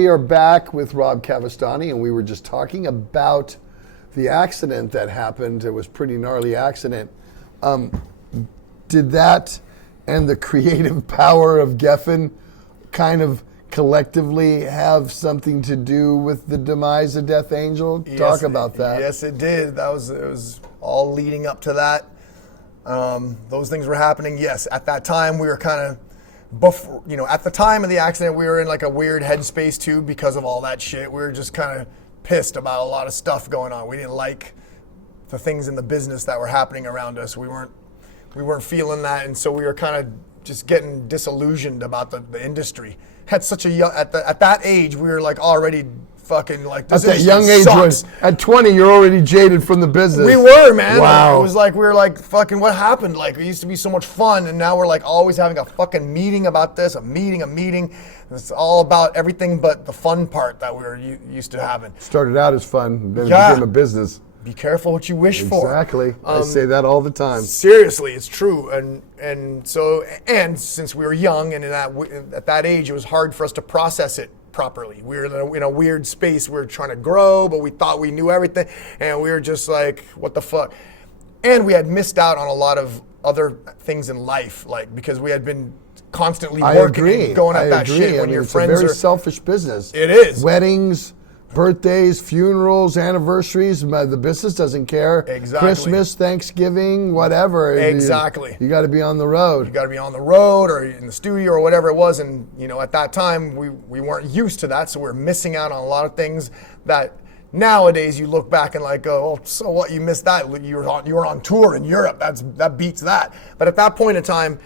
we are back with Rob Cavestany, and we were just talking about the accident that happened. It was a pretty gnarly accident. Did that and the creative power of Geffen kind of collectively have something to do with the demise of Death Angel? Talk about that. Yes, it did. It was all leading up to that. Those things were happening. Yes, at that time we were kind of, at the time of the accident we were in like a weird headspace too because of all that shit. We were just kind of pissed about a lot of stuff going on. We didn't like the things in the business that were happening around us. We weren't feeling that, and so we were kind of just getting disillusioned about the industry. Had such a young, at that age we were like already fucking like this. At that young age, at 20, you're already jaded from the business. We were, man. Wow. It was like we were like fucking. What happened? Like it used to be so much fun, and now we're like always having a fucking meeting about this, a meeting. And it's all about everything but the fun part that we were used to having. Started out as fun, then it became a business. Be careful what you wish for. Exactly. I say that all the time. Seriously, it's true. And since we were young and at that age, it was hard for us to process it properly. We were in a weird space. We were trying to grow, but we thought we knew everything. And we were just like, what the fuck? And we had missed out on a lot of other things in life, like because we had been constantly working and going at that shit when your friends are... It's a very selfish business. It is. Weddings, birthdays, funerals, anniversaries, the business doesn't care. Exactly. Christmas, Thanksgiving, whatever. Exactly. You got to be on the road. You got to be on the road or in the studio or whatever it was. And, at that time, we weren't used to that. So we were missing out on a lot of things that nowadays you look back and like, oh, so what? You missed that. You were on tour in Europe. That beats that. But at that point in time,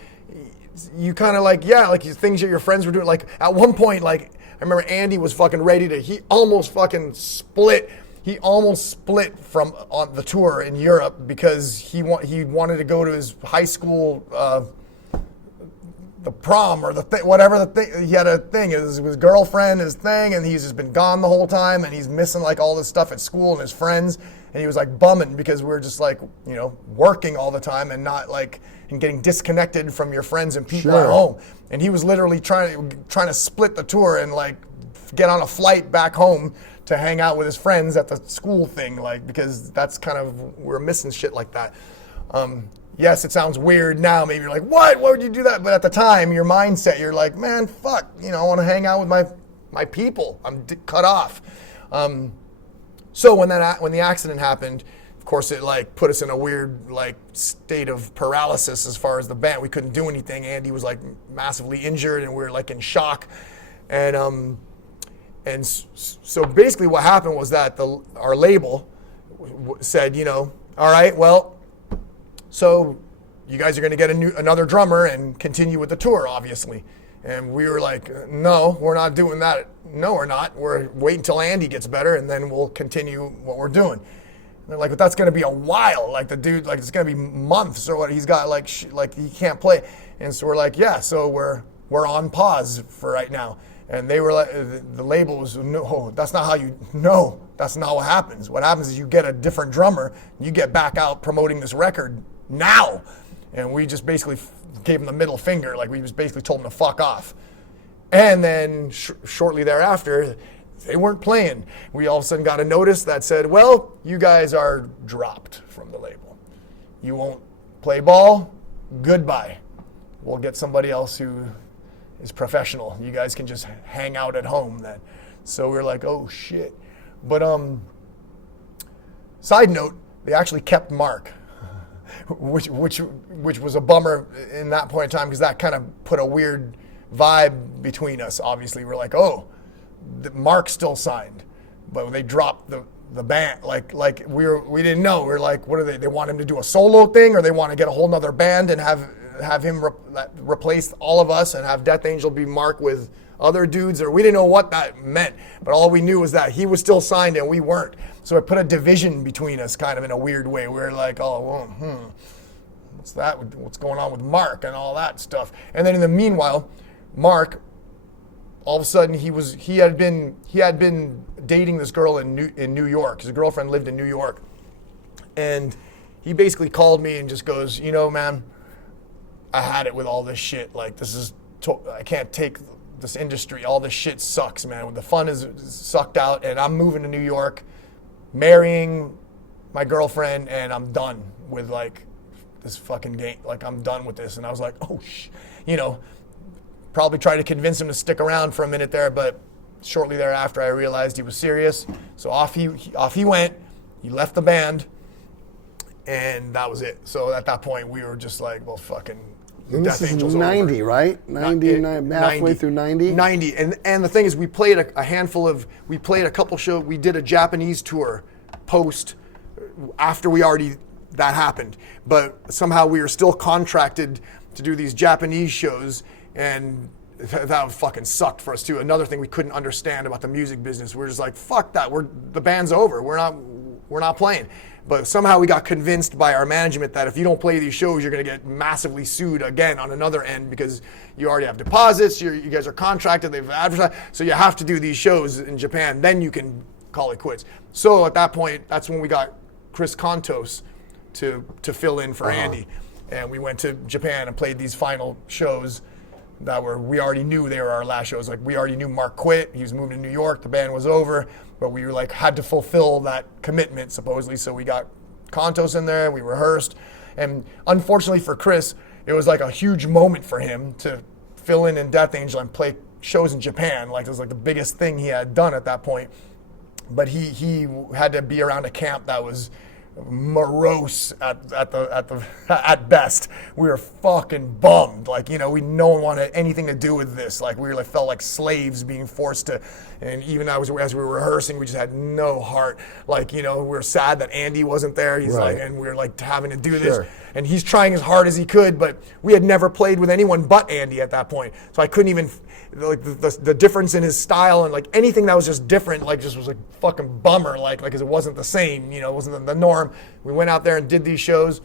you kind of like things that your friends were doing. Like at one point, like, I remember Andy was fucking he almost fucking split. He almost split from on the tour in Europe because he wanted to go to his high school, the prom or whatever the thing. He had a thing. It was his girlfriend, his thing, and he's just been gone the whole time, and he's missing like all this stuff at school and his friends, and he was like bumming because we were just like working all the time and not like and getting disconnected from your friends and people at home. And he was literally trying to split the tour and like get on a flight back home to hang out with his friends at the school thing, like because that's kind of we're missing shit like that. Yes, it sounds weird now. Maybe you're like, what? Why would you do that? But at the time, your mindset, you're like, man, fuck. I want to hang out with my people. I'm cut off. So when the accident happened, of course, it like put us in a weird like state of paralysis as far as the band. We couldn't do anything. Andy was like massively injured, and we were like in shock. And so basically, what happened was that our label said, all right, well, so you guys are going to get another drummer and continue with the tour, obviously. And we were like, no, we're not doing that. No, we're not. We're waiting until Andy gets better, and then we'll continue what we're doing. And they're like, but that's going to be a while. Like the dude, like it's going to be months or what. He's got like he can't play. And so we're like, yeah. So we're on pause for right now. And they were like, the label was, no, that's not how that's not what happens. What happens is you get a different drummer, you get back out promoting this record now. And we just basically gave him the middle finger. Like we just basically told him to fuck off. And then shortly thereafter, they weren't playing. We all of a sudden got a notice that said, well, you guys are dropped from the label. You won't play ball. Goodbye. We'll get somebody else who is professional. You guys can just hang out at home then. So we were like, oh shit. But side note, they actually kept Mark, which was a bummer in that point in time because that kind of put a weird vibe between us. Obviously, we're like, oh, Mark's still signed, but they dropped the band. Like we didn't know. We were like, what are they? They want him to do a solo thing, or they want to get a whole nother band and have him replace all of us and have Death Angel be Mark with other dudes, or we didn't know what that meant. But all we knew was that he was still signed and we weren't. So it put a division between us, kind of in a weird way. We were like, oh, well, what's that? What's going on with Mark and all that stuff? And then in the meanwhile, Mark, all of a sudden he had been dating this girl in New York. His girlfriend lived in New York, and he basically called me and just goes, man, I had it with all this shit. Like I can't take this industry. All this shit sucks, man. The fun is sucked out, and I'm moving to New York, marrying my girlfriend, and I'm done with like this fucking game. Like I'm done with this. And I was like, oh, probably tried to convince him to stick around for a minute there, but shortly thereafter I realized he was serious. So off he went. He left the band, and that was it. So at that point we were just like, well, fucking. And this is 90, over. Right? 90, halfway through 90? 90. And the thing is, we played we played a couple shows. We did a Japanese tour post after that happened. But somehow we were still contracted to do these Japanese shows, and that fucking sucked for us too. Another thing we couldn't understand about the music business. We're just like, fuck that. The band's over. We're not playing. But somehow we got convinced by our management that if you don't play these shows, you're going to get massively sued again on another end because you already have deposits, you guys are contracted, they've advertised, so you have to do these shows in Japan, then you can call it quits. So at that point, that's when we got Chris Kontos to fill in for Andy. And we went to Japan and played these final shows that we already knew they were our last shows. Like we already knew Mark quit, he was moving to New York, the band was over. But we were like had to fulfill that commitment supposedly, so we got Kontos in there. We rehearsed, and unfortunately for Chris, it was like a huge moment for him to fill in Death Angel and play shows in Japan. Like it was like the biggest thing he had done at that point. But he had to be around a camp that was morose at best. We were fucking bummed. Like no one wanted anything to do with this. Like we really felt like slaves being forced to. And even as we were rehearsing, we just had no heart. Like we were sad that Andy wasn't there. He's right. like, and we were like having to do this. And he's trying as hard as he could, but we had never played with anyone but Andy at that point. So I couldn't even like the difference in his style and like anything that was just different, like just was like fucking bummer. Like 'cause it wasn't the same. It wasn't the norm. We went out there and did these shows.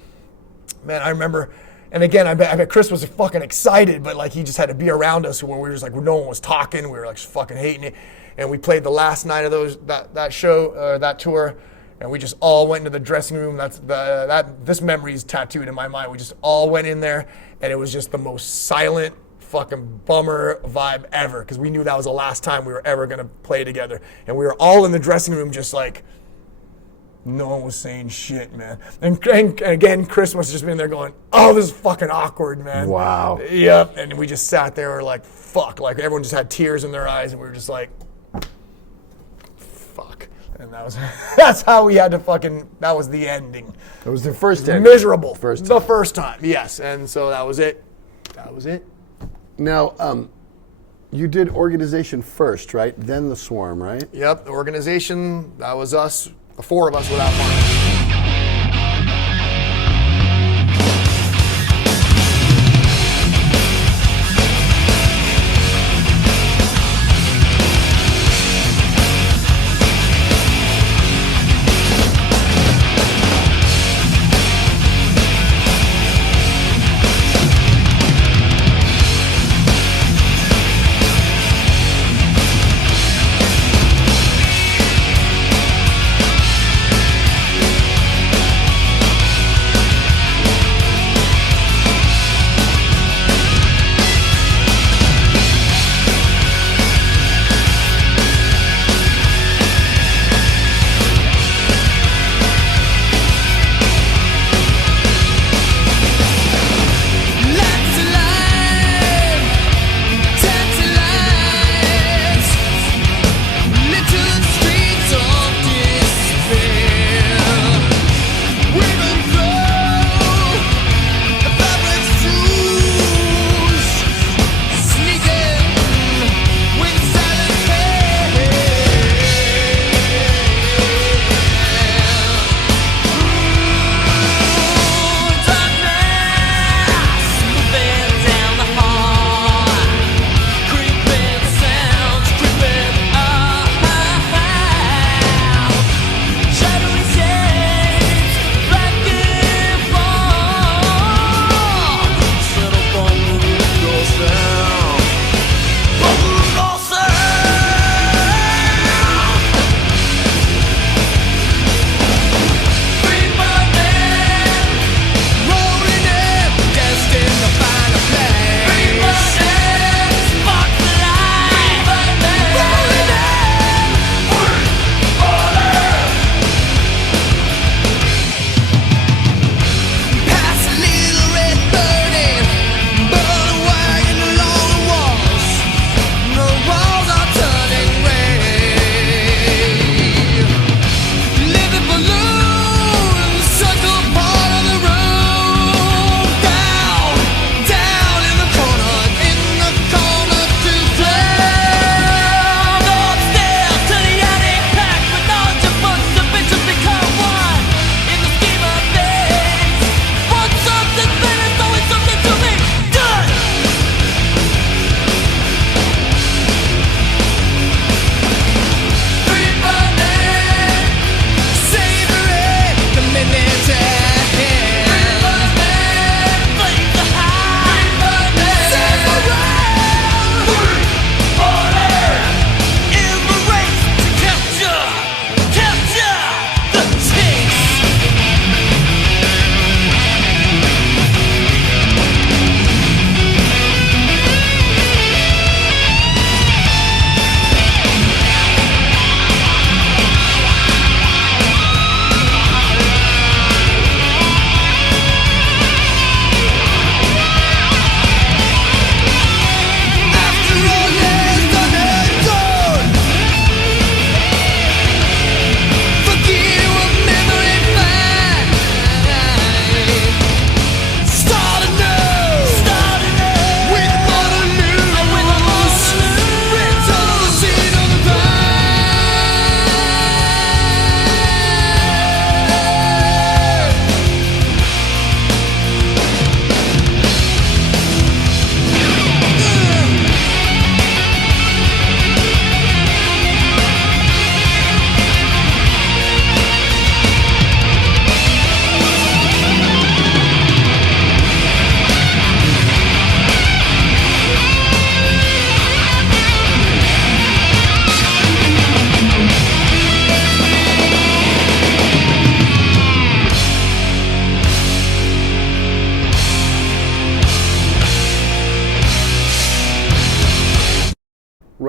Man, I remember. And again, I bet Chris was fucking excited, but like he just had to be around us where we were just like no one was talking. We were like fucking hating it. And we played the last night of that show, that tour, and we just all went into the dressing room. This memory is tattooed in my mind. We just all went in there, and it was just the most silent fucking bummer vibe ever, because we knew that was the last time we were ever gonna play together. And we were all in the dressing room just like, no one was saying shit, man. And again, Chris must have just been there going, oh, this is fucking awkward, man. Wow. Yep. And we just sat there, we're like, fuck. Like everyone just had tears in their eyes, and we were just like, fuck. And that's how we had to that was the ending. It was the first ending. Miserable. The first time, yes. And so that was it. Now, you did Organization first, right? Then the Swarm, right? Yep, the Organization, that was us, the four of us without Mark.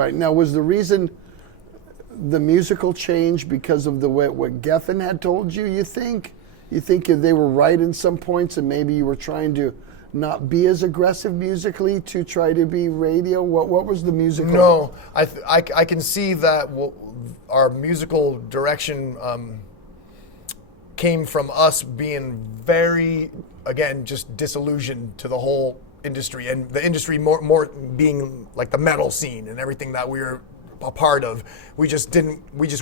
Right. Now, was the reason the musical change because of the way what Geffen had told you, you think? You think they were right in some points and maybe you were trying to not be as aggressive musically to try to be radio? What was the musical? No, I can see that our musical direction came from us being very, again, just disillusioned to the whole industry, and the industry more being like the metal scene and everything that we were a part of. We just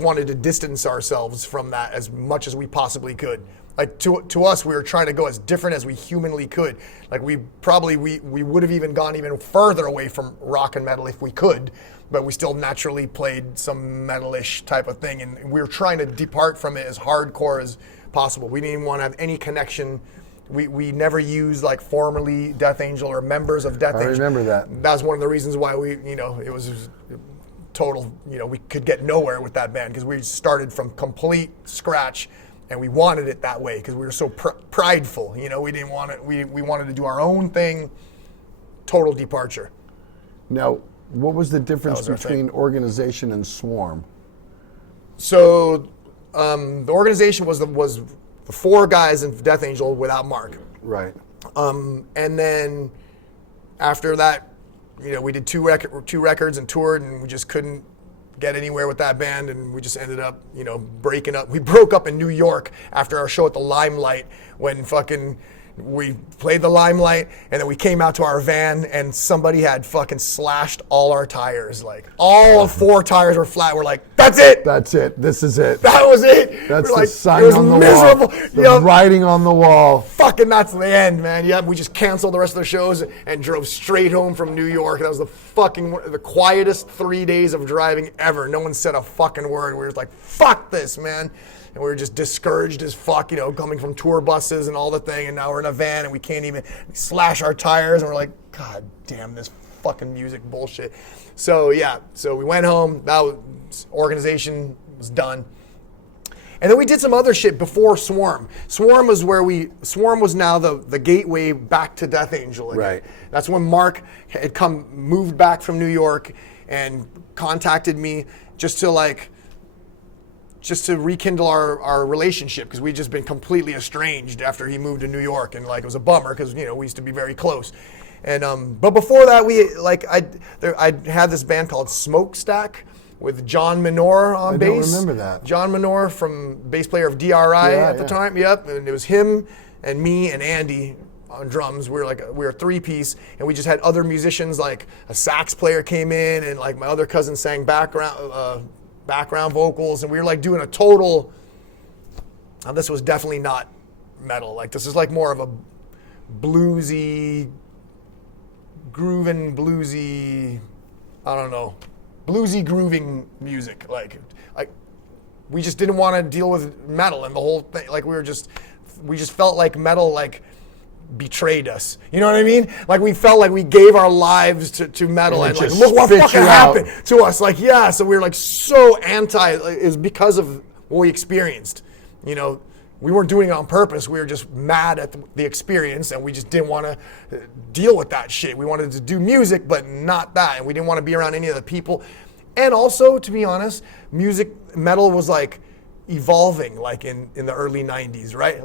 wanted to distance ourselves from that as much as we possibly could. Like to us, we were trying to go as different as we humanly could. Like we would have even gone even further away from rock and metal if we could, but we still naturally played some metal-ish type of thing, and we were trying to depart from it as hardcore as possible. We didn't even want to have any connection. We never used like formerly Death Angel or members of Death Angel. I remember that. That's one of the reasons why it was total, we could get nowhere with that band because we started from complete scratch. And we wanted it that way because we were so prideful. We didn't want it. We wanted to do our own thing. Total departure. Now, what was the difference between Organization and Swarm? So, the Organization was the 4 guys in Death Angel without Mark. Right. And then after that, we did two records and toured, and we just couldn't get anywhere with that band, and we just ended up, breaking up. We broke up in New York after our show at the Limelight when we played the Limelight, and then we came out to our van, and somebody had fucking slashed all our tires. Like, all 4 tires were flat. We're like, that's it! That's it. This is it. That was it! That's we're the like, sign it was on the miserable. wall. The writing on the wall. Fucking that's the end, man. Yep, we just canceled the rest of the shows and drove straight home from New York. That was the quietest 3 days of driving ever. No one said a fucking word. We were just like, fuck this, man. And we were just discouraged as fuck, coming from tour buses and all the thing, and now we're in a van and we can't even slash our tires, and we're like, God damn this fucking music bullshit. So yeah, so we went home. That was, Organization was done. And then we did some other shit before Swarm. Swarm was now the gateway back to Death Angel again. Right. That's when Mark had moved back from New York and contacted me just to rekindle our relationship, because we'd just been completely estranged after he moved to New York, and it was a bummer because we used to be very close. And but before that, I had this band called Smokestack with John Minor on bass. I don't remember that. John Minor, bass player of DRI at the time. Yep, and it was him and me and Andy on drums. We were a 3-piece, and we just had other musicians, like a sax player came in, and my other cousin sang background vocals, and we were doing a total. Now this was definitely not metal. This is more of a bluesy, grooving bluesy. I don't know, bluesy grooving music. We just didn't want to deal with metal and the whole thing. We just felt like metal betrayed us. You know what I mean? We felt like we gave our lives to metal, and look what fucking happened to us. So we were so anti. It was because of what we experienced. We weren't doing it on purpose. We were just mad at the experience, and we just didn't want to deal with that shit. We wanted to do music, but not that, and we didn't want to be around any of the people. And also, to be honest, metal was evolving in the early 90s, right?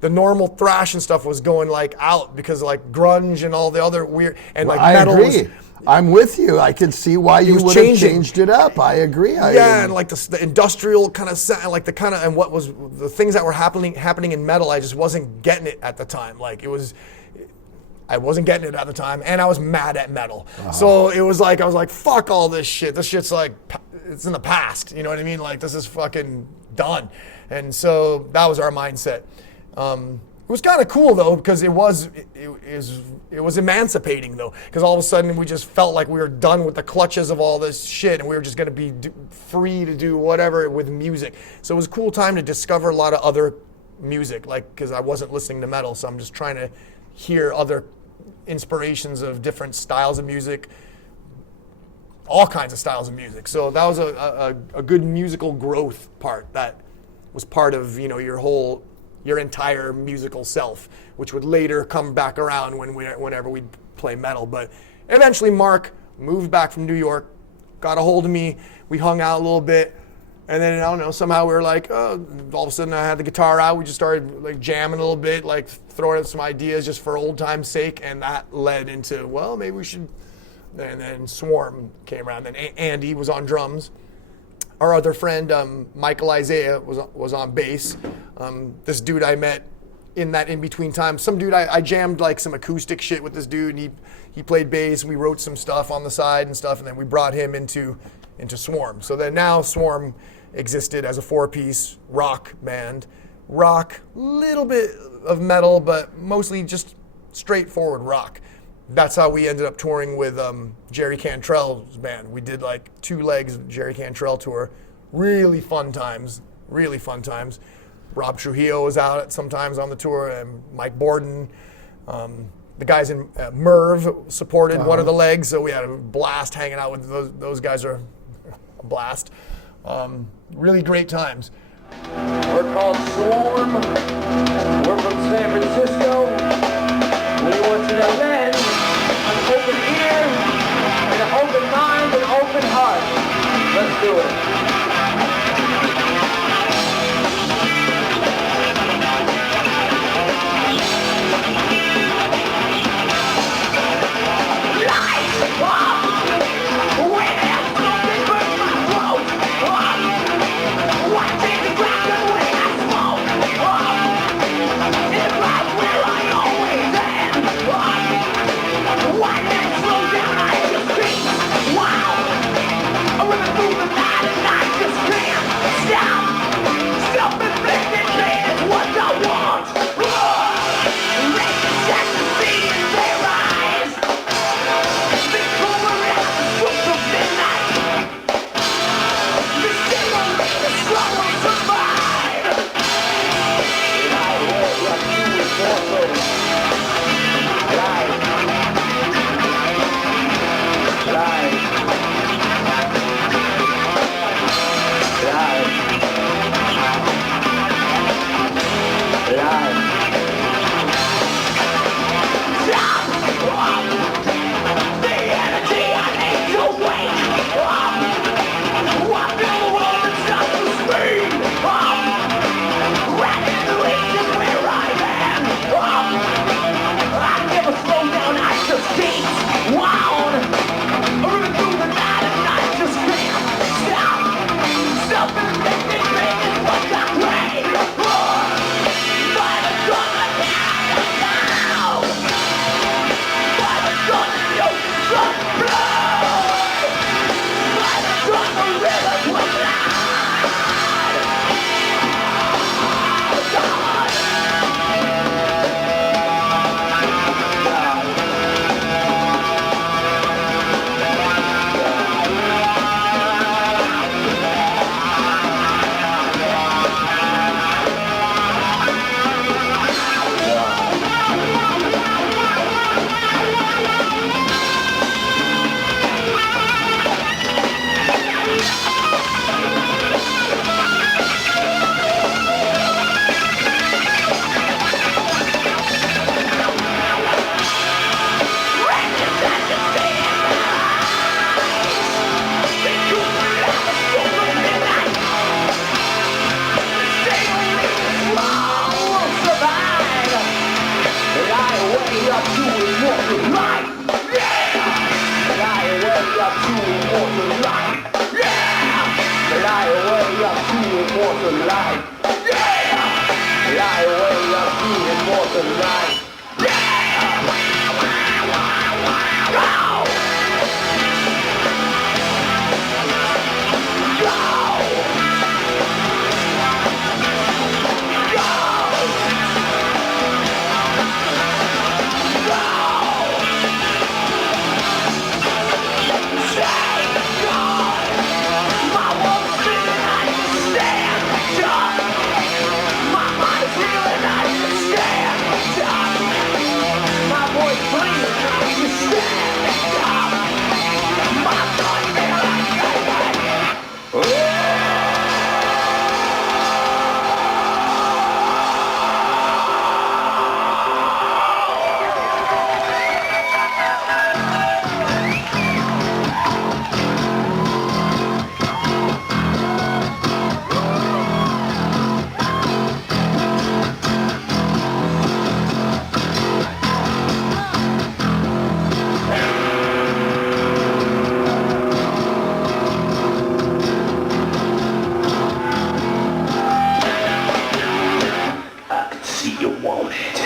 The normal thrash and stuff was going out because grunge and all the other weird, and metal I agree. I'm with you. I can see why you would have changed it up. I agree. And the industrial kind of sound, and what was the things that were happening in metal, I just wasn't getting it at the time. I wasn't getting it at the time, and I was mad at metal. Uh-huh. So it was I was like, fuck all this shit. This shit's it's in the past. You know what I mean? This is fucking done. And so that was our mindset. It was kind of cool though, because it was emancipating though, because all of a sudden we just felt like we were done with the clutches of all this shit, and we were just going to be free to do whatever with music. So it was a cool time to discover a lot of other music, because I wasn't listening to metal, so I'm just trying to hear other inspirations of different styles of music, all kinds of styles of music. So that was a good musical growth part that was part of your entire musical self, which would later come back around whenever we'd play metal. But eventually Mark moved back from New York. got a hold of me. We hung out a little bit. And then, I don't know, somehow we were like, oh, all of a sudden I had the guitar out. We just started like jamming a little bit, like throwing out some ideas just for old time's sake. And that led into, well, maybe we should. And then Swarm came around. Then Andy was on drums. Our other friend, Michael Isaiah, was on bass. This dude I met in that in-between time. Some dude, I jammed like some acoustic shit with this dude, and he played bass, and we wrote some stuff on the side and stuff, and then we brought him into Swarm. So then now Swarm existed as a 4-piece rock band. Rock, little bit of metal, but mostly just straightforward rock. That's how we ended up touring with Jerry Cantrell's band. We did like 2 legs of Jerry Cantrell tour. Really fun times. Rob Trujillo was out sometimes on the tour, and Mike Borden. The guys in Merv supported one of the legs, so we had a blast hanging out with those guys. Are a blast. Really great times. We're called Swarm. We're from San Francisco. We want you to lend an open ear and an open mind and open heart. Let's do it. Yeah! see you want it.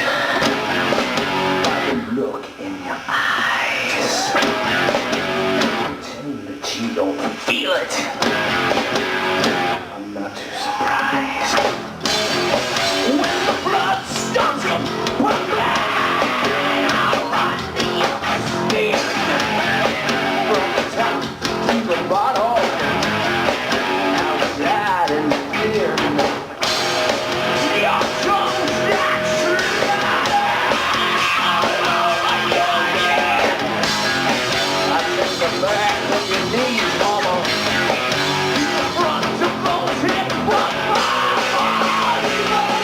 By the look in your eyes. Tell me that you don't feel it. I'm not too surprised. When the blood starts to pumping, I'll run the skin. From the top to the bottom, outside and in. Your tongue's not slaughter all over your head. I take the back of your knees, mama. The front to both hip, one body, one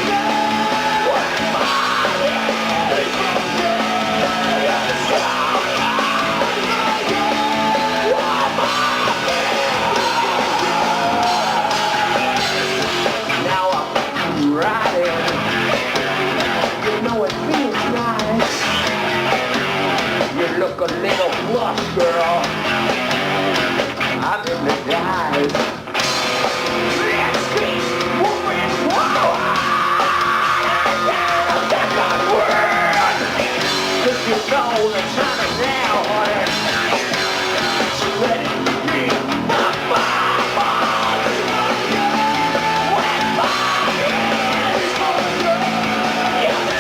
now I'm riding. You know it feels nice. You look a little flush, girl. I'm hypnotized. Let's face moving forward. That got word. 'Cause you know the time is now, honey. So let it be my body. When my head is over, you're the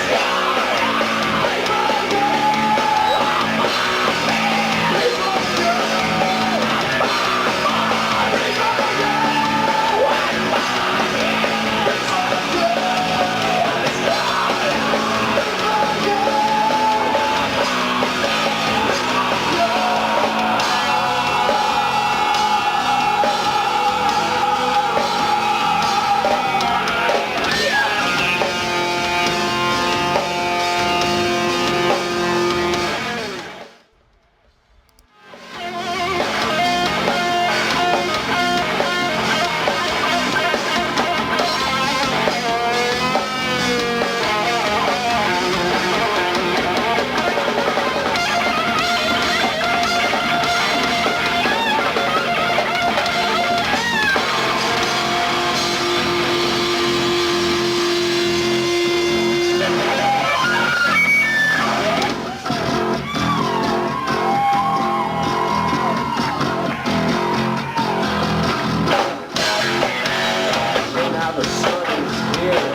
now the sun is here.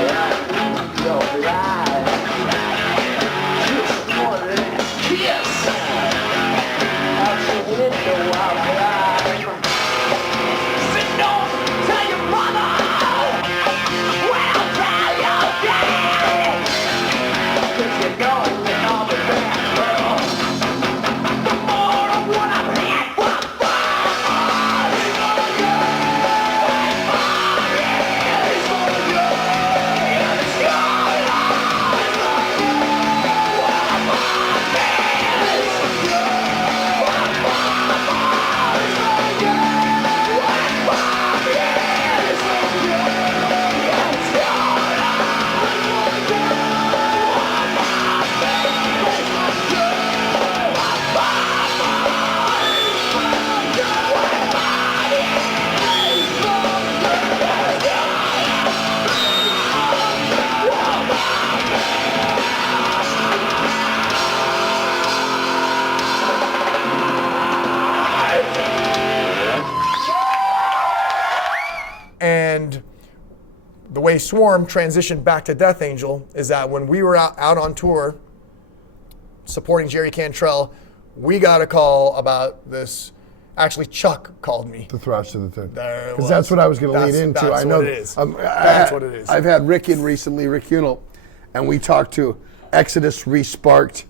And I need your light. Just one last kiss. Out your window I'll cry. Sit down, tell your mother. Well, tell your daddy. 'Cause you know I'll be back, girl. The more of what I've had, what And the way Swarm transitioned back to Death Angel is that when we were out on tour supporting Jerry Cantrell, we got a call about this. Actually, Chuck called me. The thrash to the thing. There it Because was. that's what I was going to lead into. That's I know what it is. That's what it is. I've had Rick in recently, Rick Unel, and we talked to Exodus Resparked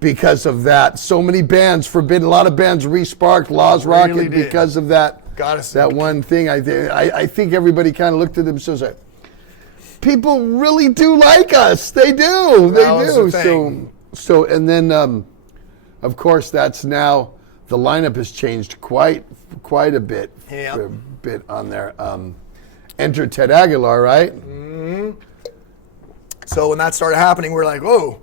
because of that. So many bands, Forbidden, a lot of bands resparked, Laws Really Rocket did. because of that. Gotta That one thing. I think everybody kind of looked at themselves like, people really do like us. They do. They That was do. the thing. So, and then, of course, that's now the lineup has changed quite a bit. Yeah. A bit on there. Enter Ted Aguilar, right? So when that started happening, we were like, "Oh,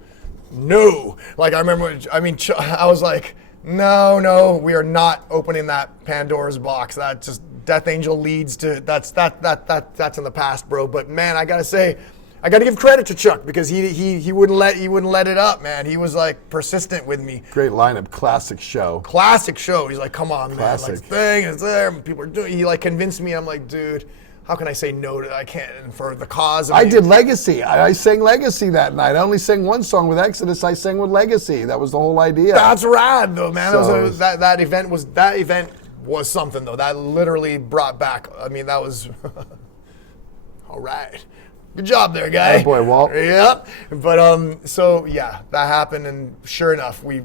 no!" Like I remember, I was like, "No, we are not opening that Pandora's box. That just Death Angel leads to that's in the past, bro." But man, I gotta say, I got to give credit to Chuck because he wouldn't let it up, man. He was like persistent with me. Great lineup, classic show. Classic show. He's like, come on, Classic. man. Like, thing is there. People are doing. He like convinced me. I'm like, dude, how can I say no to? I can't. And for the cause. I did Legacy. I sang Legacy that night. I only sang one song with Exodus. I sang with Legacy. That was the whole idea. That's rad, though, man. So, that event was something, though. That literally brought back. I mean, that was all right. Good job there, guy. Oh boy, Walt. Yep. But so yeah, that happened, and sure enough, we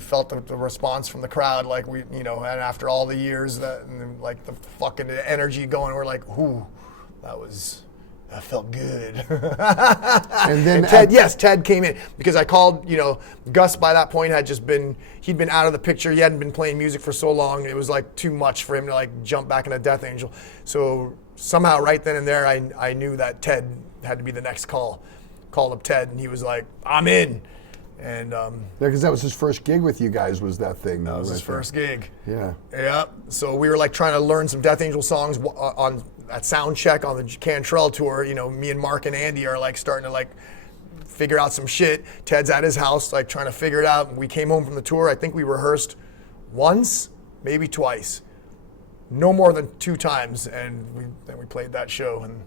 felt the response from the crowd, like and after all the years and like the fucking energy going, we're like, ooh, that felt good. And then Ted came in because I called, Gus by that point he'd been out of the picture. He hadn't been playing music for so long. It was like too much for him to like jump back into Death Angel. So somehow right then and there, I knew that Ted had to be the next call. Called up Ted and he was like, I'm in. And because that was his first gig with you guys, was that thing? That was his first gig. Yeah. Yeah. So we were like trying to learn some Death Angel songs on at sound check on the Cantrell tour. Me and Mark and Andy are like starting to like figure out some shit. Ted's at his house like trying to figure it out. We came home from the tour. I think we rehearsed once, maybe twice, no more than 2 times, and we played that show and.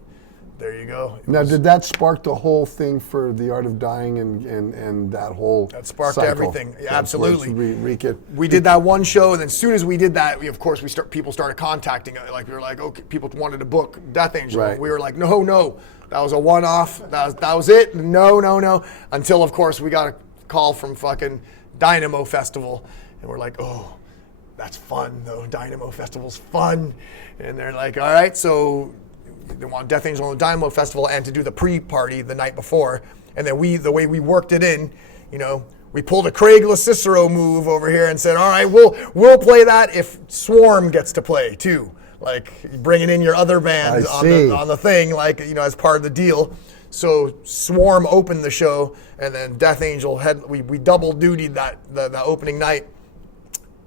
There you go. Now, did that spark the whole thing for The Art of Dying and that whole That sparked cycle? Everything. Yeah, absolutely. We did that one show, and then as soon as we did that, people started contacting us. Like we were like, okay, people wanted to book Death Angel. Right. We were like, no, that was a one-off. That was it. No. Until of course we got a call from fucking Dynamo Festival, and we're like, oh, that's fun though. Dynamo Festival's fun, and they're like, all right, so. They want Death Angel on the Dynamo Festival and to do the pre-party the night before. And then the way we worked it in, we pulled a Craig LaCicero move over here and said, all right, we'll play that if Swarm gets to play too. Like bringing in your other bands on the thing, like, as part of the deal. So Swarm opened the show and then Death Angel we double dutied that opening night.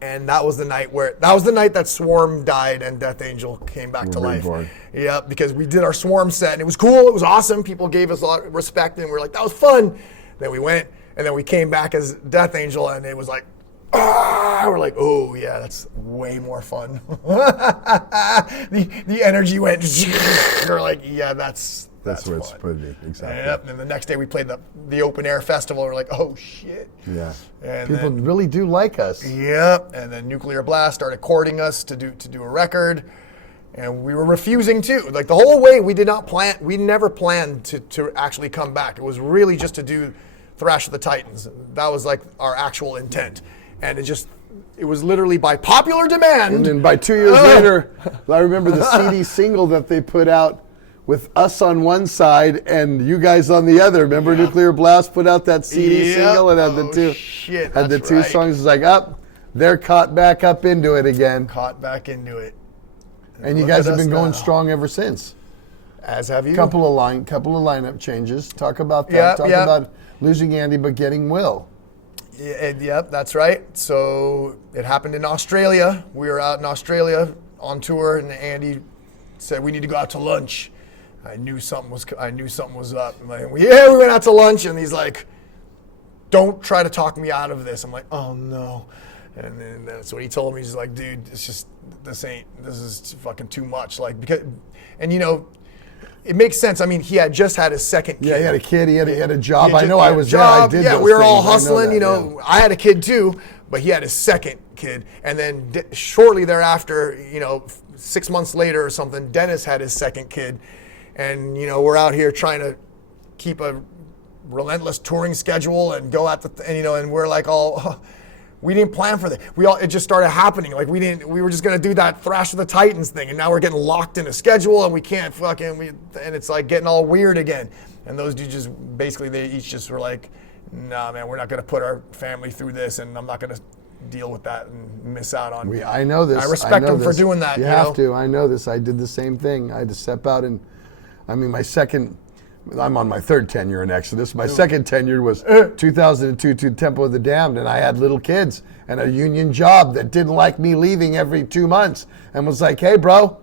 And that was the night that Swarm died and Death Angel came back to life. Yeah, because we did our Swarm set and it was cool. It was awesome. People gave us a lot of respect and we were like, that was fun. Then we went and then we came back as Death Angel and it was like, we're like, oh yeah, that's way more fun. the energy went. We're like, yeah, that's where it's fun. supposed to be. Exactly. Yep. And the next day we played the open air festival. We're like, oh shit. Yeah. And people really do like us. Yep. And then Nuclear Blast started courting us to do a record, and we were refusing to. Like the whole way, we never planned to actually come back. It was really just to do Thrash of the Titans. That was like our actual intent, and it was literally by popular demand. And then by 2 years later, I remember the CD single that they put out with us on one side and you guys on the other. Remember Nuclear Blast put out that CD single and had the two songs. It's like, they're caught back up into it again. Caught back into it. And you guys have been going strong ever since. As have you. Couple of lineup changes. Talk about that. Talk about losing Andy but getting Will. Yep, that's right. So it happened in Australia. We were out in Australia on tour, and Andy said we need to go out to lunch. I knew something was up. I'm like, we went out to lunch, and he's like, "Don't try to talk me out of this." I'm like, "Oh no," and then that's what he told me. He's like, "Dude, it's just this is fucking too much." Like it makes sense. I mean, he had just had his second kid. Yeah, he had a kid. He had a job. I know I was there. I did. Yeah, we were all hustling. I had a kid too, but he had his second kid, and then shortly thereafter, 6 months later or something, Dennis had his second kid. And, we're out here trying to keep a relentless touring schedule and go at and we're like we didn't plan for that. It just started happening. Like we were just going to do that Thrash of the Titans thing. And now we're getting locked in a schedule and we can't and it's like getting all weird again. And those dudes they each just were like, nah, man, we're not going to put our family through this. And I'm not going to deal with that and miss out on. I know this. I respect them for doing that. You have to. I know this. I did the same thing. I had to step out and, I'm on my third tenure in Exodus. My second tenure was 2002 to Temple of the Damned, and I had little kids and a union job that didn't like me leaving every 2 months and was like, hey, bro,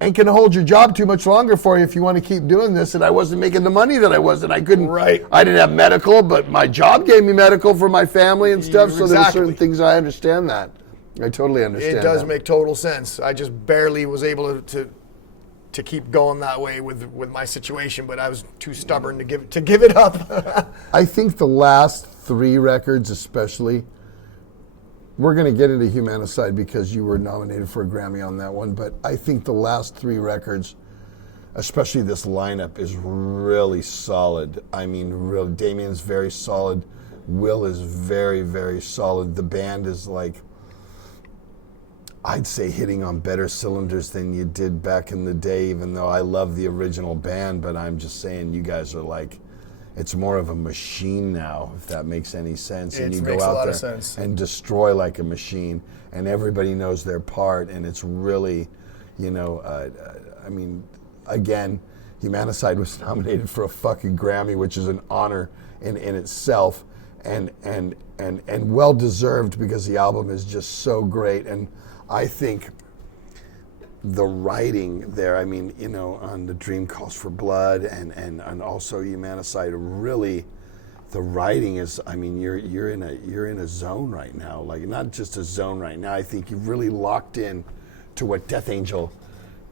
and can hold your job too much longer for you if you want to keep doing this. And I wasn't making the money that I was, and I couldn't. Right. I didn't have medical, but my job gave me medical for my family and stuff. So there were Exactly. certain things I understand that. I totally understand. It does that. make total sense. I just barely was able to keep going that way with my situation, but I was too stubborn to give it up. I think the last 3 records, especially, we're going to get into Humanicide because you were nominated for a Grammy on that one, but I think the last 3 records, especially this lineup, is really solid. I mean, Damien's very solid. Will is very, very solid. The band is like, I'd say, hitting on better cylinders than you did back in the day, even though I love the original band, but I'm just saying you guys are like, it's more of a machine now, if that makes any sense. And you go makes a out lot there of sense. and destroy like a machine, and everybody knows their part, and it's really, I mean, again, Humanicide was nominated for a fucking Grammy, which is an honor in itself, and well deserved, because the album is just so great. And I think the writing there, I mean, on The Dream Calls for Blood and also Humanicide, really, the writing is, I mean, you're in a zone right now, like not just a zone right now. I think you've really locked in to what Death Angel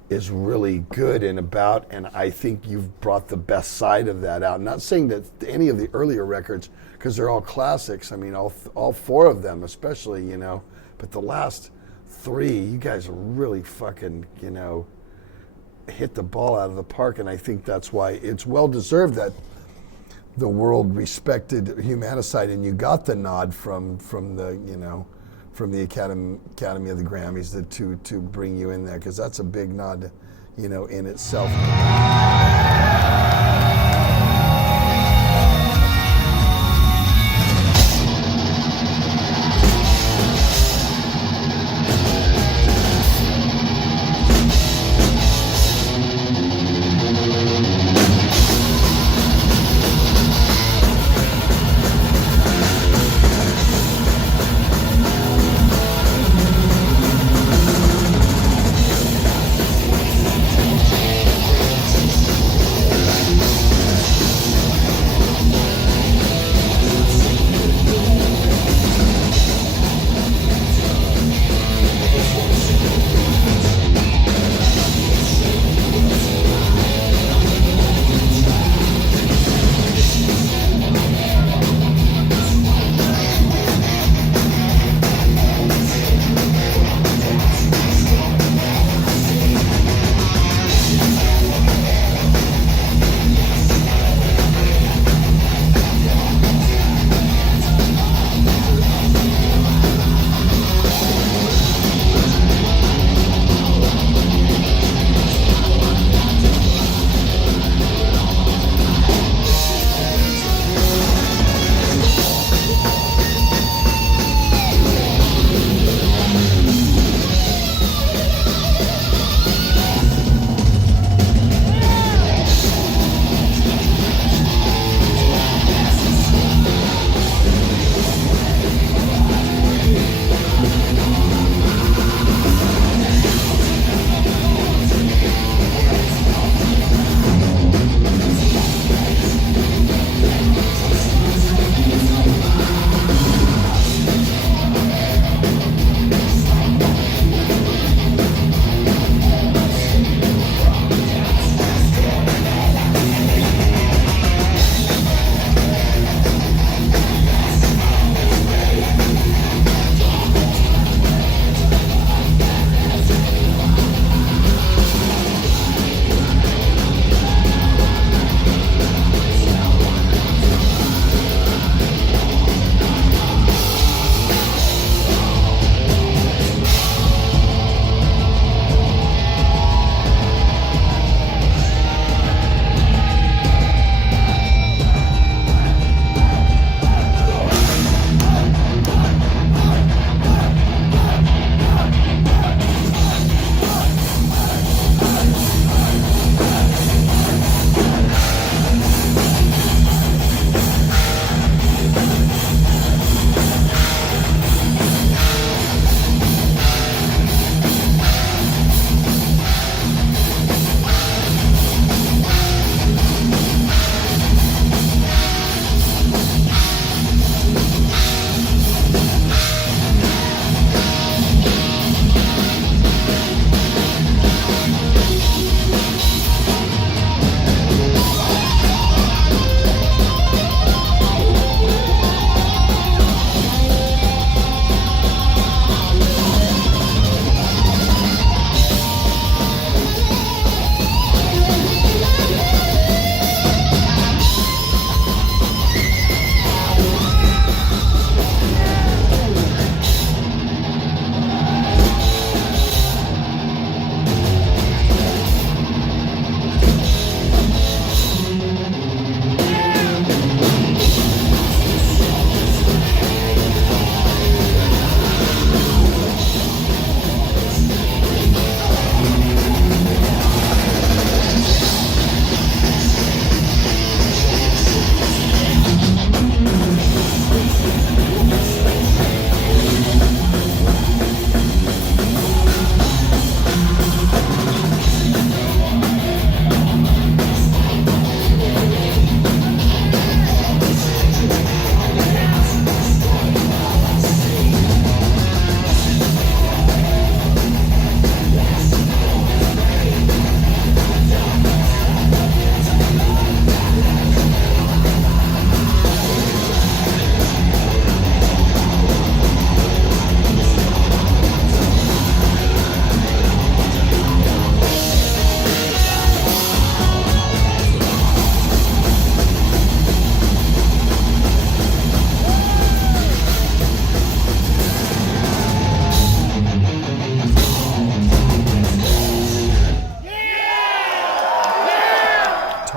is really good and about, and I think you've brought the best side of that out. Not saying that any of the earlier records, because they're all classics. I mean, all 4 of them, especially, but the last 3, you guys are really fucking, hit the ball out of the park, and I think that's why it's well deserved that the world respected Humanicide, and you got the nod from the Academy of the Grammys to bring you in there, because that's a big nod, in itself.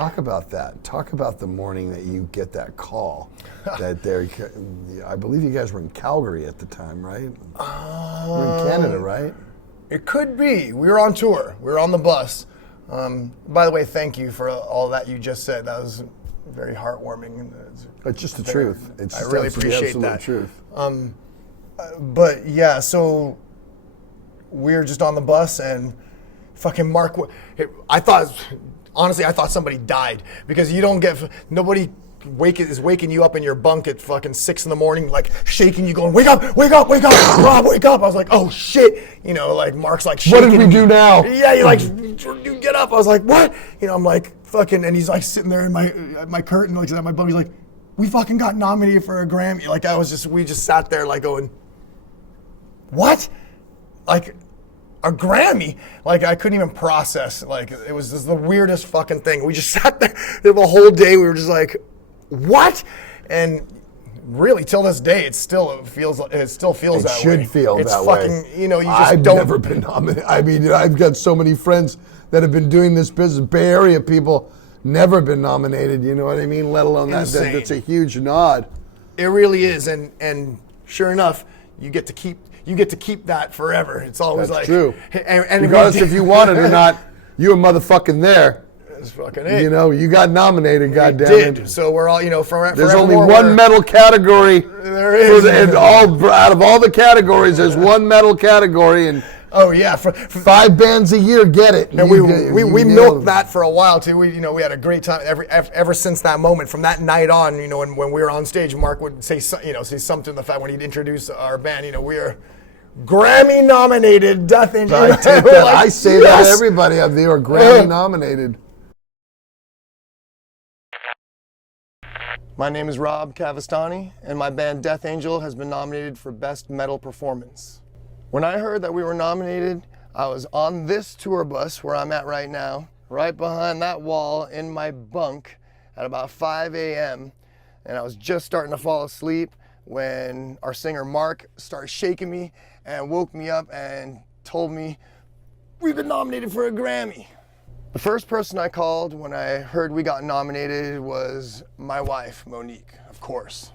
Talk about that. Talk about the morning that you get that call. I believe you guys were in Calgary at the time, right? We're in Canada, right? It could be. We were on tour. We were on the bus. By the way, thank you for all that you just said. That was very heartwarming. It's just the truth. It's I just really the appreciate absolute that. truth. But yeah, so we were just on the bus and fucking Mark. Honestly, I thought somebody died because nobody is waking you up in your bunk at fucking 6 a.m, like shaking you, going, wake up, Rob, wake up. I was like, oh shit, like Mark's like shaking. What did we do now? Yeah, you're like, you get up. I was like, what? I'm like fucking, and he's like sitting there in my curtain, like at my bunk. He's like, we fucking got nominated for a Grammy. Like we just sat there like going, what? Like a Grammy? Like I couldn't even process. Like it was just the weirdest fucking thing. We just sat there the whole day. We were just like, what? And really, till this day, it still feels that way. It should feel it's that fucking, way. you just I've don't. never been nominated. I mean, I've got so many friends that have been doing this business. Bay Area people never been nominated. You know what I mean? Let alone that. That's a huge nod. It really is, and sure enough, you get to keep that forever. It's always That's like true. And regardless if you want it or not, you were motherfucking there. That's fucking it. You got nominated. Goddamn it. So we're all, There's only one medal category. There is. Out of all the categories, there's one medal category, and oh yeah, 5 bands a year get it. And we milked that for a while too. We had a great time ever since that moment. From that night on, when we were on stage, Mark would say something to the fact when he'd introduce our band. We are Grammy nominated Death Angel. I take that. I say that to everybody. They were Grammy nominated. My name is Rob Cavestany, and my band Death Angel has been nominated for Best Metal Performance. When I heard that we were nominated, I was on this tour bus where I'm at right now, right behind that wall in my bunk at about 5 a.m. And I was just starting to fall asleep when our singer Mark started shaking me and woke me up and told me, we've been nominated for a Grammy. The first person I called when I heard we got nominated was my wife, Monique, of course.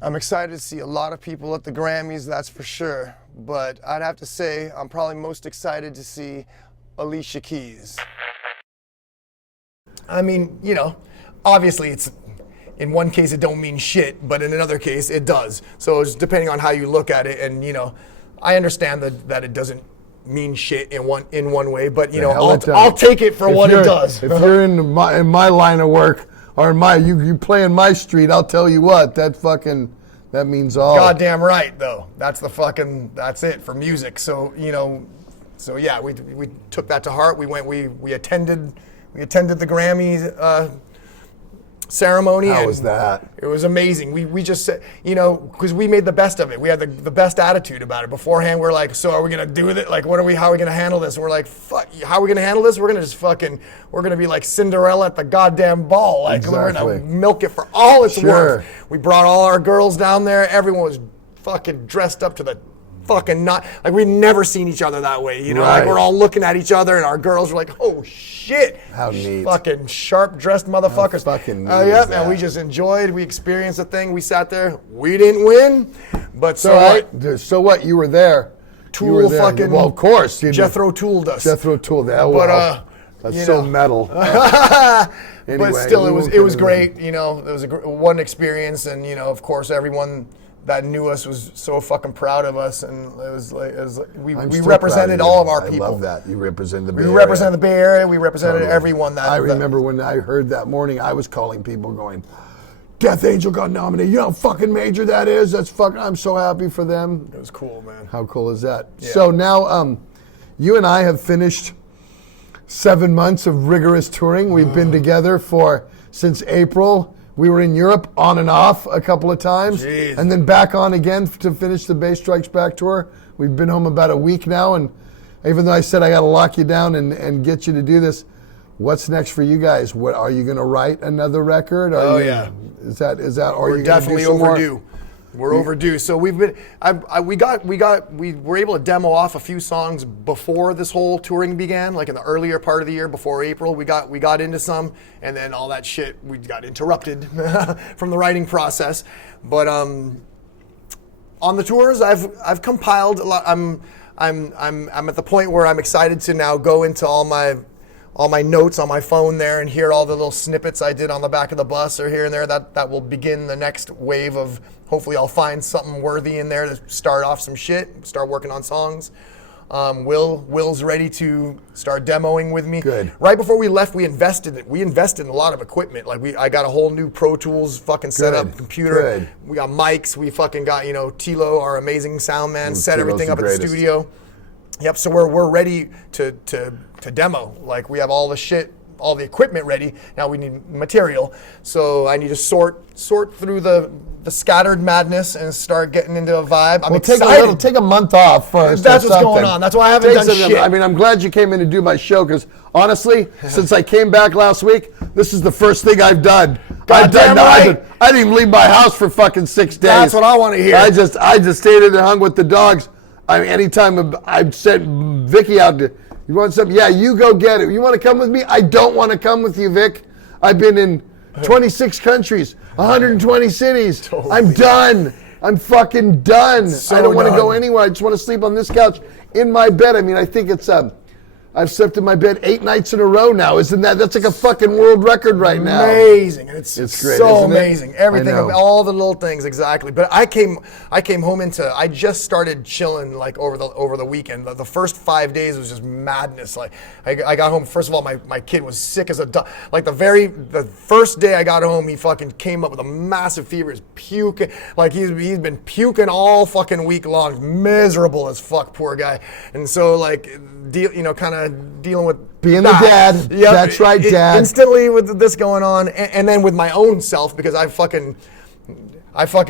I'm excited to see a lot of people at the Grammys, that's for sure. But I'd have to say I'm probably most excited to see Alicia Keys. I mean, obviously it's, in one case it don't mean shit, but in another case it does. So it's depending on how you look at it, and I understand that it doesn't mean shit in one way, but I'll take it for what it does. If you're in my line of work, or you play in my street, I'll tell you what, that means all. Goddamn right, though. That's it for music. So yeah, we took that to heart. We attended the Grammy ceremony. How was that? It was amazing. We just said, because we made the best of it. We had the best attitude about it. Beforehand, we're like, so are we gonna do with it? Like, how are we gonna handle this? And we're like, fuck, how are we gonna handle this? We're gonna be like Cinderella at the goddamn ball. Like, We're gonna milk it for all it's worth. We brought all our girls down there. Everyone was fucking dressed up to the fucking not, like we'd never seen each other that way, Right. like we're all looking at each other and our girls were like, oh shit. How neat. Fucking sharp dressed motherfuckers. How fucking neat yeah, is man, that? we just enjoyed, we experienced the thing, we sat there, we didn't win, but So what? You were there. Tool fucking, well, of course. Jethro tooled us. Jethro tooled that. But, that's so metal. Anyway, but still, it was great. It was one experience, and of course, everyone that knew us was so fucking proud of us, and it was like we represented all of our people. I love that. You represented the Bay Area. We represented the Bay Area. We represented everyone. I remember when I heard that morning, I was calling people going, Death Angel got nominated. You know how fucking major that is? That's fucking, I'm so happy for them. It was cool, man. How cool is that? Yeah. So now, you and I have finished 7 months of rigorous touring. We've been together since April. We were in Europe on and off a couple of times. Jeez. And then back on again to finish the Bass Strikes Back tour. We've been home about a week now, and even though I said I got to lock you down and get you to do this, what's next for you guys? What are you going to write another record? Yeah. Is that? Or We're definitely overdue. We're overdue. So we were able to demo off a few songs before this whole touring began, like in the earlier part of the year, before April. We got into some, and then all that shit we got interrupted from the writing process. But on the tours, I've compiled a lot. I'm at the point where I'm excited to now go into all my notes on my phone there and hear all the little snippets I did on the back of the bus or here and there. That will begin the next wave of, hopefully I'll find something worthy in there to start off some shit, start working on songs. Will's ready to start demoing with me. Good. Right before we left, we invested in a lot of equipment. Like I got a whole new Pro Tools fucking setup, computer. Good. We got mics. We fucking got, Tilo, our amazing sound man, set Tilo's everything the up at the greatest. studio. Yep, so we're ready to demo. Like we have all the shit, all the equipment ready. Now we need material. So I need to sort through the scattered madness and start getting into a vibe. I'm excited. Take a month off first. That's or what's something. going on. That's why I haven't done shit. I mean, I'm glad you came in to do my show because honestly, since I came back last week, this is the first thing I've done. Goddamn right. I didn't even leave my house for fucking 6 days. That's what I want to hear. I just stayed in and hung with the dogs. I mean, anytime I'd sent Vicky out to, you want something? Yeah, you go get it. You want to come with me? I don't want to come with you, Vic. I've been in 26 countries, 120 cities. Totally. I'm done. I'm fucking done. So I don't want to go done. anywhere. I just want to sleep on this couch in my bed. I mean, I think it's I've slept in my bed 8 nights in a row now. Isn't that's like a fucking world record right now? Amazing. And it's great, so isn't it? amazing. Everything, I know. all the little things, exactly. But I came home I just started chilling like over the weekend. The first 5 days was just madness. Like I got home, first of all, my kid was sick as a dog. Like the first day I got home, he fucking came up with a massive fever. He's puking. Like he's been puking all fucking week long. Miserable as fuck, poor guy. And so like, kind of dealing with Being that. the dad. Yep. That's right, Dad. Instantly with this going on, and then with my own self, because I fucking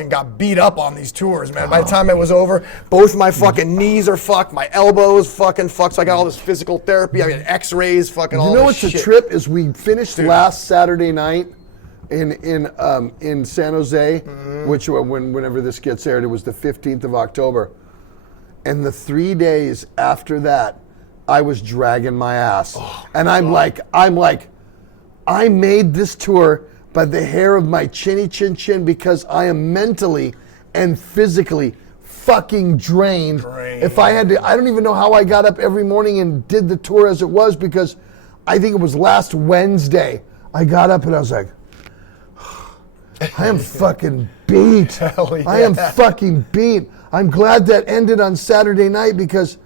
got beat up on these tours, man. By the time it was over, both my fucking knees are fucked, my elbows fucking fucked, so I got all this physical therapy, I mean x-rays, fucking all You know this what's shit. a trip is we finished last Saturday night in San Jose, which whenever this gets aired, it was the 15th of October. And the 3 days after that, I was dragging my ass. And I'm like, I made this tour by the hair of my chinny chin chin because I am mentally and physically fucking drained. If I had to, I don't even know how I got up every morning and did the tour as it was because I think it was last Wednesday. I got up and I was like, I am fucking beat. Hell yeah. I am fucking beat. I'm glad that ended on Saturday night because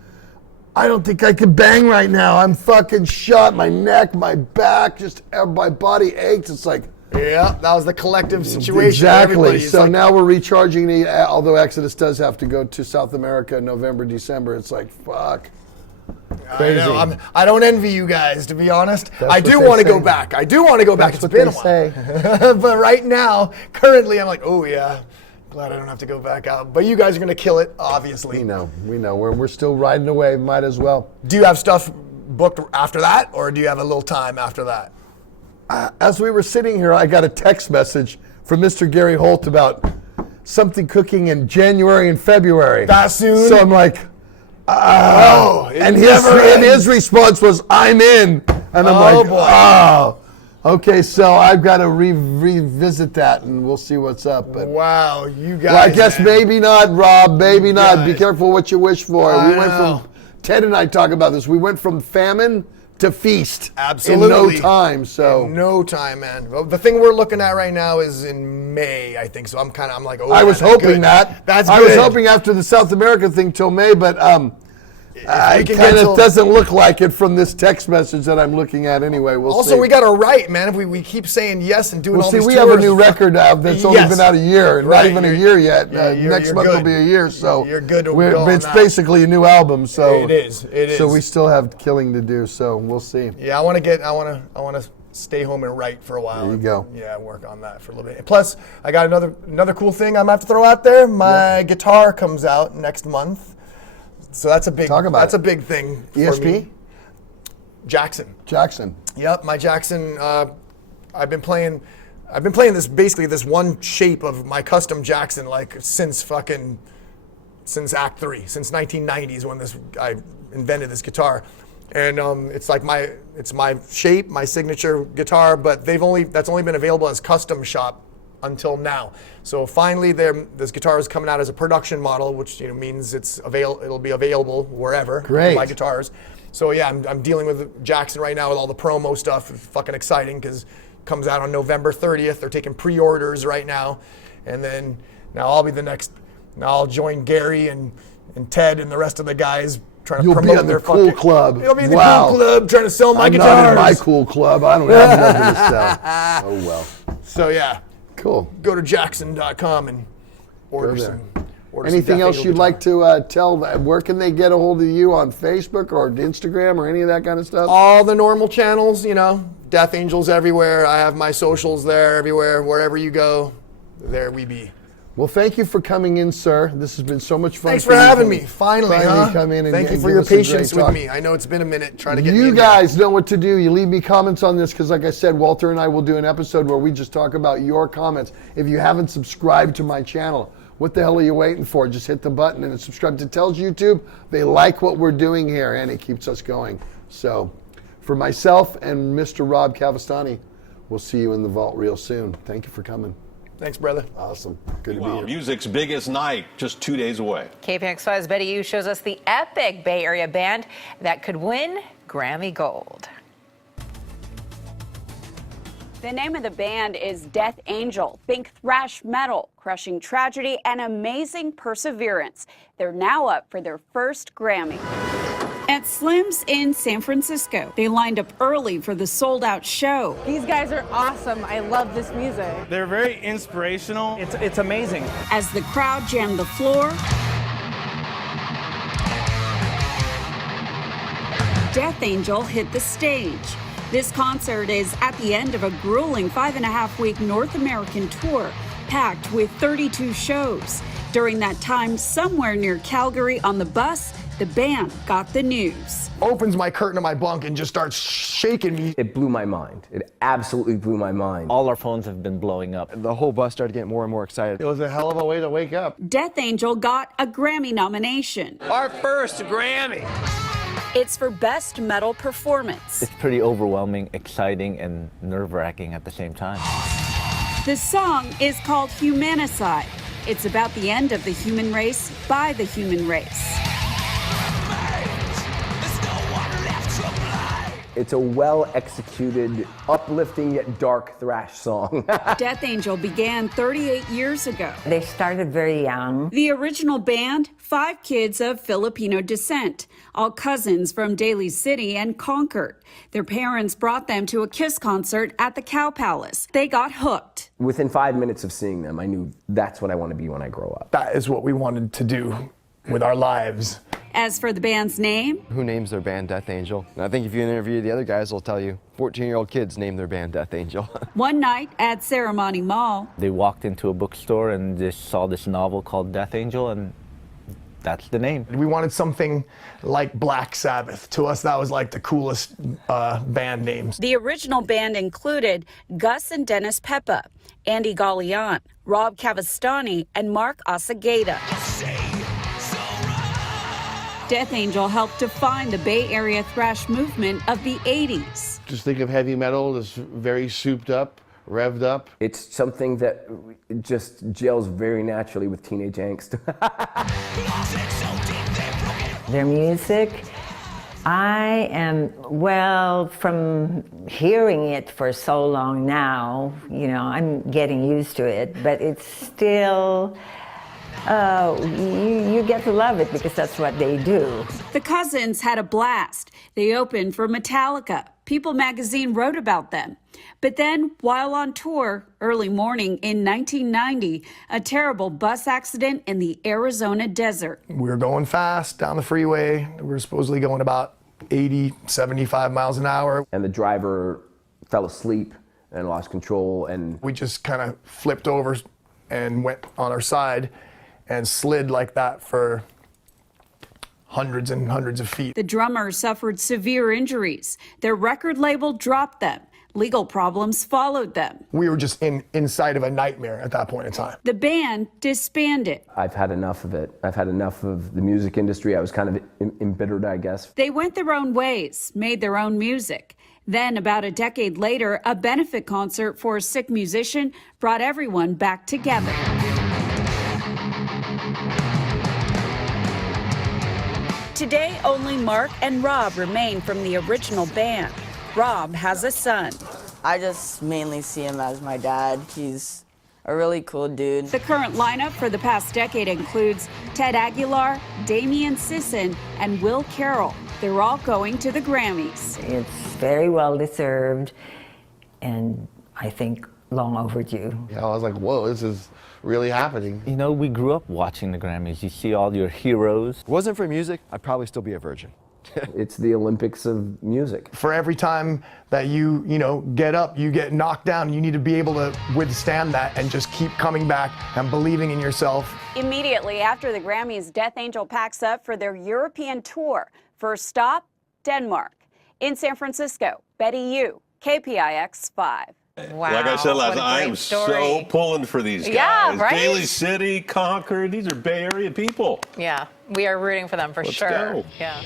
I don't think I could bang right now. I'm fucking shot. My neck, my back, just my body aches. It's like, Yeah, that was the collective situation. exactly. Everybody, it's So like, now we're recharging. Although Exodus does have to go to South America in November, December. It's like, fuck. I know. I don't envy you guys, to be honest. That's I what do they want to go say. back. I do want to go back. That's It's what been they a while. But right now, currently, I'm like, oh yeah, glad I don't have to go back out. But you guys are gonna kill it, obviously. We know. We're still riding away. Might as well. Do you have stuff booked after that, or do you have a little time after that? As we were sitting here, I got a text message from Mr. Gary Holt about something cooking in January and February. That soon? So I'm like, it and never his response was, I'm in. And I'm like, boy. oh. Okay, so I've got to revisit that, and we'll see what's up. But Wow, you guys. well, I guess man. maybe not, Rob. Maybe not. Be guys. careful what you wish for. I We went know. from Ted and I talk about this. We went from famine to feast Absolutely. in no time. So In no time, man. Well, the thing we're looking at right now is in May, I think. So I'm like, oh. I was that's hoping good. that. That's I good. was hoping after the South America thing till May, but we it can get kind till- of doesn't look like it from this text message that I'm looking at anyway. We'll Also, see. we got to write, man. If we keep saying yes and doing Well, all see, these we tours, have a new record out that's only Yes. been out a year, not Right, even a you're- year yet. you're Next month will good. be a year, so You're good to we're- go on it's that. basically a new album, so It is. It So is. we still have killing to do, so we'll see. Yeah, I want to stay home and write for a while. There you go. Yeah, work on that for a little bit. Plus, I got another cool thing I'm gonna have to throw out there. My guitar comes out next month, so that's a big. Talk about that's it. a big thing. For ESP? me. Jackson. Jackson. Yep, my Jackson. I've been playing I've been playing basically this one shape of my custom Jackson like since Act 3, since 1990s when I invented this guitar. And it's like it's my shape, my signature guitar, but that's only been available as custom shop until now. So finally, this guitar is coming out as a production model, which means it'll be available wherever. Great. My guitars. So yeah, I'm dealing with Jackson right now with all the promo stuff. It's fucking exciting because it comes out on November 30th. They're taking pre-orders right now, and then now I'll be the next. Now I'll join Gary and Ted and the rest of the guys trying to promote their cool club. You'll be in the cool club trying to sell my guitars. I'm not in my cool club. I don't have nothing to sell. Oh well. So yeah. Cool. Go to jackson.com and order some. Anything else you'd like to tell? Where can they get a hold of you on Facebook or Instagram or any of that kind of stuff? All the normal channels, Death Angels everywhere. I have my socials there everywhere. Wherever you go, there we be. Well, thank you for coming in, sir. This has been so much fun. Thanks for having me. Finally, come in and thank you for your patience with me. I know it's been a minute trying to get You guys know what to do. You leave me comments on this because, like I said, Walter and I will do an episode where we just talk about your comments. If you haven't subscribed to my channel, what the hell are you waiting for? Just hit the button and subscribe. It tells YouTube they like what we're doing here, and it keeps us going. So, for myself and Mr. Rob Cavestany, we'll see you in the vault real soon. Thank you for coming. Thanks, brother. Awesome. Good to be here. Music's biggest night, just 2 days away. KPX5's Betty Yu shows us the epic Bay Area band that could win Grammy Gold. The name of the band is Death Angel. Think thrash metal, crushing tragedy, and amazing perseverance. They're now up for their first Grammy. At Slim's in San Francisco, they lined up early for the sold-out show. These guys are awesome. I love this music. They're very inspirational. It's amazing. As the crowd jammed the floor, Death Angel hit the stage. This concert is at the end of a grueling 5.5-week North American tour, packed with 32 shows. During that time, somewhere near Calgary on the bus, the band got the news. Opens my curtain of my bunk and just starts shaking me. It blew my mind. It absolutely blew my mind. All our phones have been blowing up. The whole bus started getting more and more excited. It was a hell of a way to wake up. Death Angel got a Grammy nomination. Our first Grammy. It's for Best Metal Performance. It's pretty overwhelming, exciting, and nerve-wracking at the same time. The song is called Humanicide. It's about the end of the human race by the human race. It's a well-executed, uplifting yet dark thrash song. Death Angel began 38 years ago. They started very young. The original band, 5 kids of Filipino descent, all cousins from Daly City and Concord. Their parents brought them to a Kiss concert at the Cow Palace. They got hooked. Within 5 minutes of seeing them, I knew that's what I want to be when I grow up. That is what we wanted to do with our lives. As for the band's name, who names their band Death Angel? And I think if you interview the other guys, they'll tell you 14-year-old kids name their band Death Angel. One night at Ceremony Mall, They walked into a bookstore and just saw this novel called Death Angel, and that's the name. We wanted something like Black Sabbath. To us, that was like the coolest band names. The original band included Gus and Dennis Peppa, Andy Galliant, Rob Cavestany, and Mark Asageda. Death Angel helped define the Bay Area thrash movement of the 80s. Just think of heavy metal as very souped up, revved up. It's something that just gels very naturally with teenage angst. Their music, I am, well, from hearing it for so long now, I'm getting used to it, but it's still, you get to love it because that's what they do. The Cousins had a blast. They opened for Metallica. People magazine wrote about them. But then, while on tour, early morning in 1990, a terrible bus accident in the Arizona desert. We were going fast down the freeway. We were supposedly going about 80, 75 miles an hour. And the driver fell asleep and lost control, and we just kind of flipped over and went on our side and slid like that for hundreds and hundreds of feet. The drummer suffered severe injuries. Their record label dropped them, Legal problems followed them. We were just inside of a nightmare at that point in time. The band disbanded. I've had enough of it. I've had enough of the music industry. I was kind of embittered, I guess. They went their own ways, made their own music. Then, about a decade later, a benefit concert for a sick musician brought everyone back together. Today, only Mark and Rob remain from the original band. Rob has a son. I just mainly see him as my dad. He's a really cool dude. The current lineup for the past decade includes Ted Aguilar, Damian Sisson, and Will Carroll. They're all going to the Grammys. It's very well deserved, and I think long overdue. Yeah, I was like, whoa, this is really happening. You know, we grew up watching the Grammys. You see all your heroes. If it wasn't for music, I'd probably still be a virgin. It's the Olympics of music. For every time that you get up, you get knocked down, you need to be able to withstand that and just keep coming back and believing in yourself. Immediately after the Grammys, Death Angel packs up for their European tour. First stop, Denmark. In San Francisco, Betty Yu, KPIX 5. Wow. Like I said last what a night, I great am story. so pulling for these guys. Yeah, right? Daly City, Concord, these are Bay Area people. Yeah, we are rooting for them for Let's sure. go. Yeah.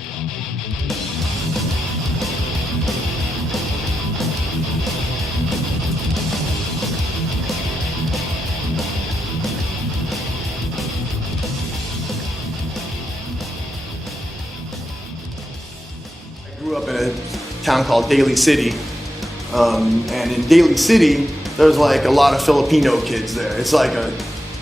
I grew up in a town called Daly City. And in Daly City, there's like a lot of Filipino kids there. It's like a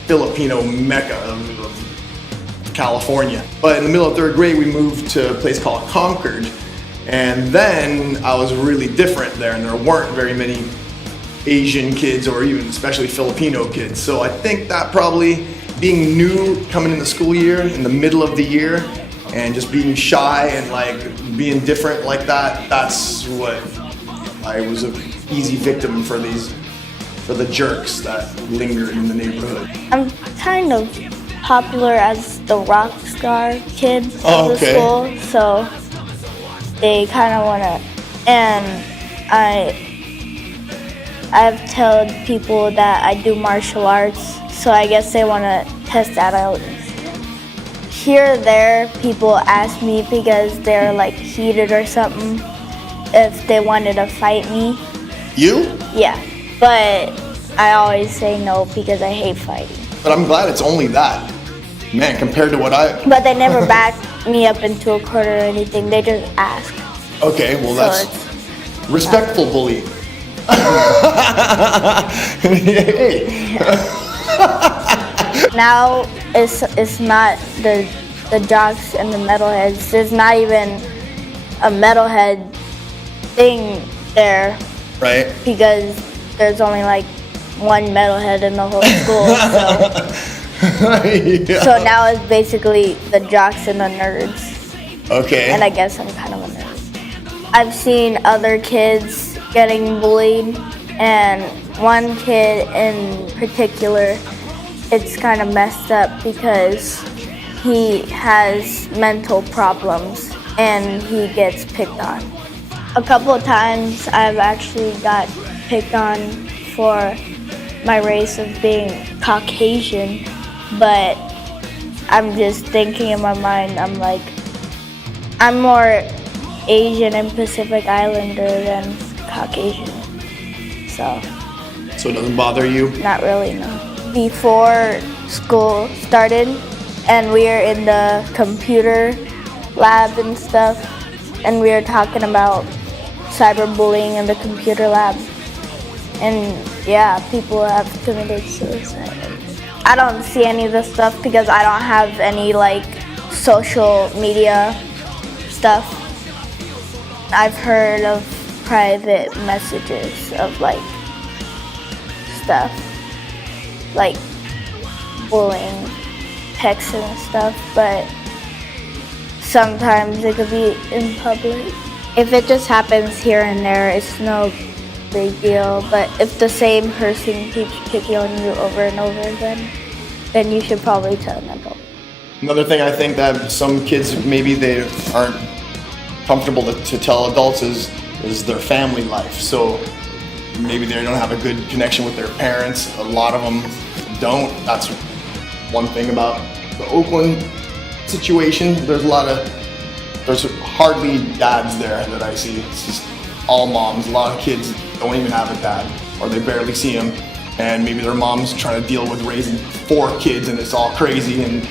Filipino mecca of California. But in the middle of third grade, we moved to a place called Concord. And then I was really different there, and there weren't very many Asian kids or even especially Filipino kids. So I think that probably being new, coming in the school year, in the middle of the year, and just being shy and like being different like that, that's what I was an easy victim for the jerks that lingered in the neighborhood. I'm kind of popular as the rock star kid of the school, so they kind of want to, and I've told people that I do martial arts, so I guess they want to test that out. Here or there, people ask me because they're like heated or something, if they wanted to fight me. You? Yeah, but I always say no because I hate fighting. But I'm glad it's only that. Man, compared to what I... But they never back me up into a corner or anything, they just ask. Okay, well that's respectful bullying. Hey. Now it's not the jocks and the metalheads. There's not even a metalhead thing there. Right. Because there's only like one metalhead in the whole school. Yeah. So now it's basically the jocks and the nerds. Okay. And I guess I'm kind of a nerd. I've seen other kids getting bullied, and one kid in particular, it's kind of messed up because he has mental problems and he gets picked on. A couple of times I've actually got picked on for my race of being Caucasian, but I'm just thinking in my mind, I'm like, I'm more Asian and Pacific Islander than Caucasian, so. So it doesn't bother you? Not really, no. Before school started and we were in the computer lab and stuff, and we were talking about cyberbullying in the computer lab. And yeah, people have committed suicide. I don't see any of this stuff because I don't have any like social media stuff. I've heard of private messages of like stuff, like bullying, texts and stuff, but sometimes it could be in public. If it just happens here and there, it's no big deal, but if the same person keeps picking on you over and over again, then you should probably tell an adult. Another thing I think that some kids, maybe they aren't comfortable to tell adults is their family life. So maybe they don't have a good connection with their parents. A lot of them don't. That's one thing about the Oakland situation. There's hardly dads there that I see. It's just all moms. A lot of kids don't even have a dad, or they barely see him. And maybe their mom's trying to deal with raising 4 kids and it's all crazy and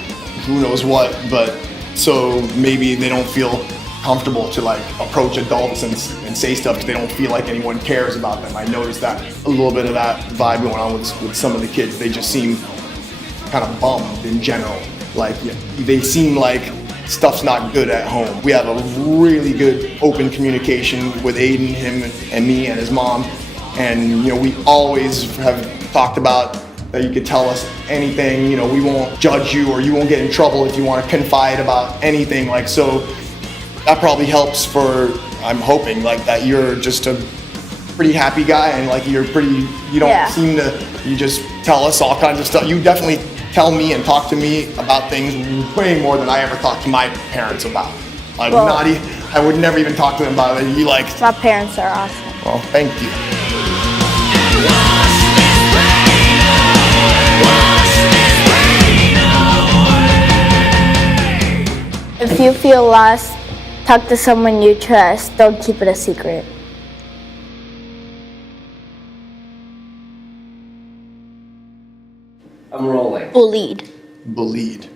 who knows what. But so maybe they don't feel comfortable to like approach adults and say stuff because they don't feel like anyone cares about them. I noticed that a little bit of that vibe going on with some of the kids. They just seem kind of bummed in general. Like they seem like stuff's not good at home. We have a really good open communication with Aiden, him and me and his mom. And you know, we always have talked about that you could tell us anything, you know, we won't judge you or you won't get in trouble if you want to confide about anything. Like, so that probably helps for, I'm hoping, like that you're just a pretty happy guy and like you don't seem to, you just tell us all kinds of stuff. You definitely tell me and talk to me about things way more than I ever talked to my parents about. Like I would never even talk to them about it. You like, my parents are awesome. Well, thank you. If you feel lost, talk to someone you trust. Don't keep it a secret. I'm rolling. Bullied. Bullied.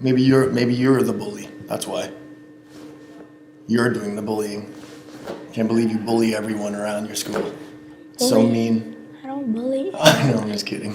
Maybe you're the bully. That's why. You're doing the bullying. Can't believe you bully everyone around your school. It's so mean. I don't bully. I know, I'm just kidding.